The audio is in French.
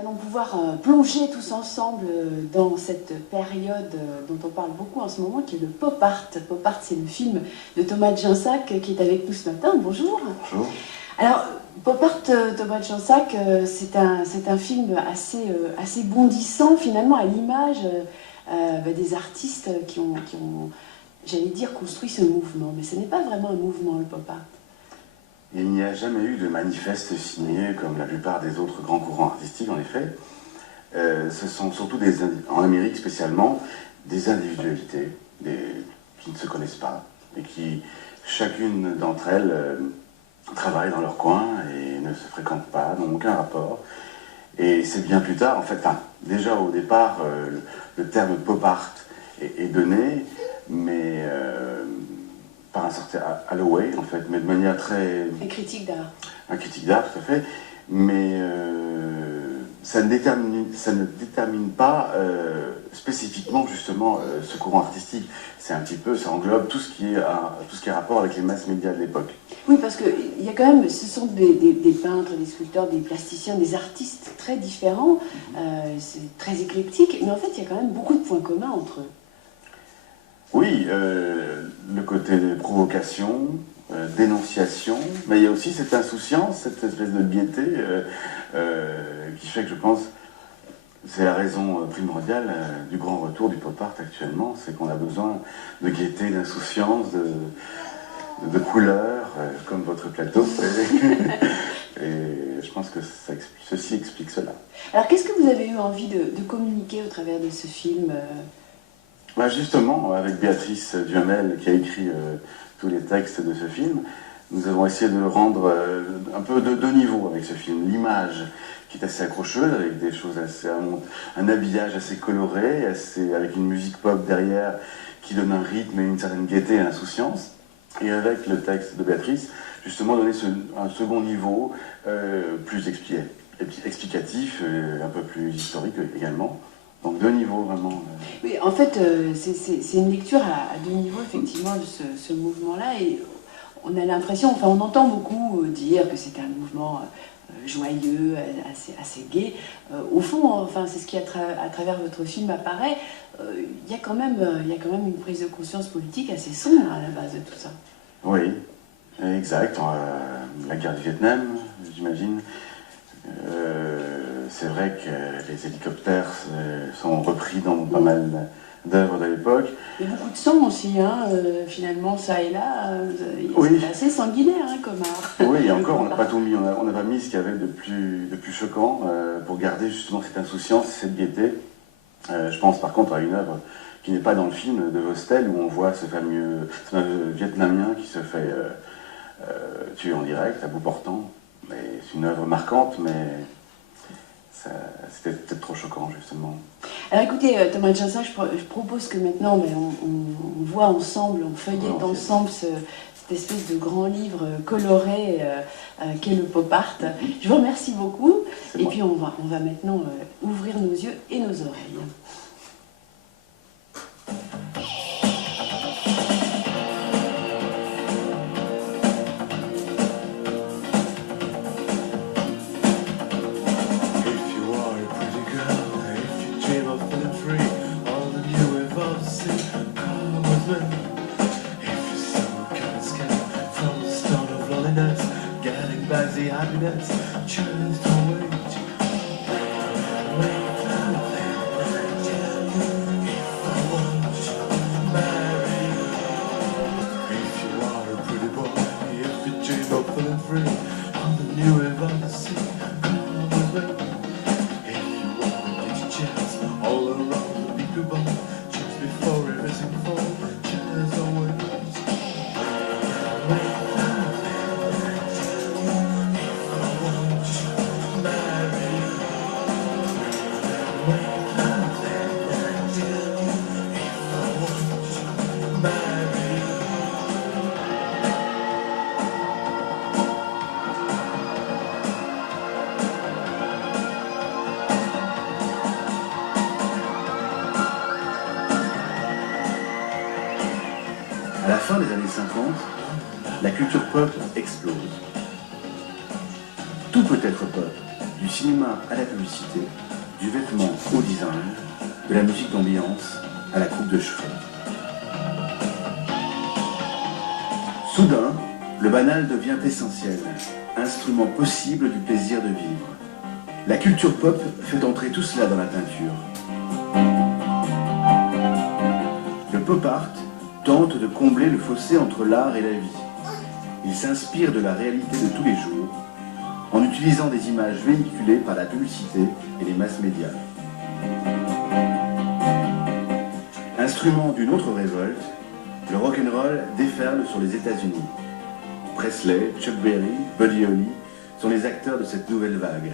allons pouvoir plonger tous ensemble dans cette période dont on parle beaucoup en ce moment, qui est le pop art. Pop art, c'est le film de Thomas Djansac qui est avec nous ce matin. Bonjour. Bonjour. Alors, pop art, Thomas Djansac, c'est un film assez bondissant finalement à l'image des artistes qui ont, j'allais dire, construit ce mouvement. Mais ce n'est pas vraiment un mouvement, le pop art. Il n'y a jamais eu de manifeste signé comme la plupart des autres grands courants artistiques, en effet. Ce sont surtout, en Amérique spécialement, des individualités qui ne se connaissent pas et qui, chacune d'entre elles, travaillent dans leur coin et ne se fréquentent pas, n'ont aucun rapport. Et c'est bien plus tard, en fait, déjà au départ, le terme pop art est donné, mais par un certain Holloway, en fait, mais de manière très... Un critique d'art. Un critique d'art, tout à fait, mais ça ne détermine pas spécifiquement, justement, ce courant artistique. C'est un petit peu, ça englobe tout ce qui est rapport avec les masses médias de l'époque. Oui, parce qu'il y a quand même, ce sont des peintres, des sculpteurs, des plasticiens, des artistes très différents, c'est très éclectique, mais en fait, il y a quand même beaucoup de points communs entre eux. Oui, le côté de provocation, dénonciation, mais il y a aussi cette insouciance, cette espèce de gaieté qui fait que je pense c'est la raison primordiale du grand retour du pop art actuellement, c'est qu'on a besoin de gaieté, d'insouciance, de couleurs, comme votre plateau. Et je pense que ceci explique cela. Alors qu'est-ce que vous avez eu envie de communiquer au travers de ce film Bah justement, avec Béatrice Duhamel qui a écrit tous les textes de ce film, nous avons essayé de rendre un peu de deux niveaux avec ce film. L'image qui est assez accrocheuse, avec des choses un habillage assez coloré, avec une musique pop derrière qui donne un rythme et une certaine gaieté et insouciance. Et avec le texte de Béatrice, justement donner un second niveau plus explicatif, un peu plus historique également. Donc deux niveaux vraiment. Oui, en fait, c'est une lecture à deux niveaux, effectivement, de ce mouvement-là. Et on a l'impression, enfin, on entend beaucoup dire que c'est un mouvement joyeux, assez gai. Au fond, enfin, c'est ce qui, à travers votre film, apparaît. Il y a quand même une prise de conscience politique assez sombre à la base de tout ça. Oui, exact. La guerre du Vietnam, j'imagine. C'est vrai que les hélicoptères sont repris dans pas mal d'œuvres de l'époque. Il y a beaucoup de sang aussi, hein, finalement, ça et là. Oui. C'est assez sanguinaire hein, comme art. Oui, et encore, on n'a pas tout mis. On n'a pas mis ce qu'il y avait de plus choquant pour garder justement cette insouciance, cette gaieté. Je pense par contre à une œuvre qui n'est pas dans le film de Vostell, où on voit ce fameux Vietnamien qui se fait tuer en direct, à bout portant. C'est une œuvre marquante, mais c'était peut-être trop choquant, justement. Alors écoutez, Thomas Djansac, je propose que maintenant on voit ensemble, on feuillette ensemble cette espèce de grand livre coloré qu'est le pop art. Je vous remercie beaucoup. Et puis on va maintenant ouvrir nos yeux et nos oreilles. Happiness, choose to wait. If you are a pretty boy, if you dream of feeling free on the new wave of the sea, come with me. If you want to get your chance all around the big ball, just before everything falls, just always. À la fin des années 50, la culture pop explose. Tout peut être pop. Du cinéma à la publicité, du vêtement au design, de la musique d'ambiance à la coupe de cheveux. Soudain, le banal devient essentiel, instrument possible du plaisir de vivre. La culture pop fait entrer tout cela dans la peinture. Le pop art tente de combler le fossé entre l'art et la vie. Il s'inspire de la réalité de tous les jours, en utilisant des images véhiculées par la publicité et les masses médias. Instrument d'une autre révolte, le rock'n'roll déferle sur les États-Unis. Presley, Chuck Berry, Buddy Holly sont les acteurs de cette nouvelle vague.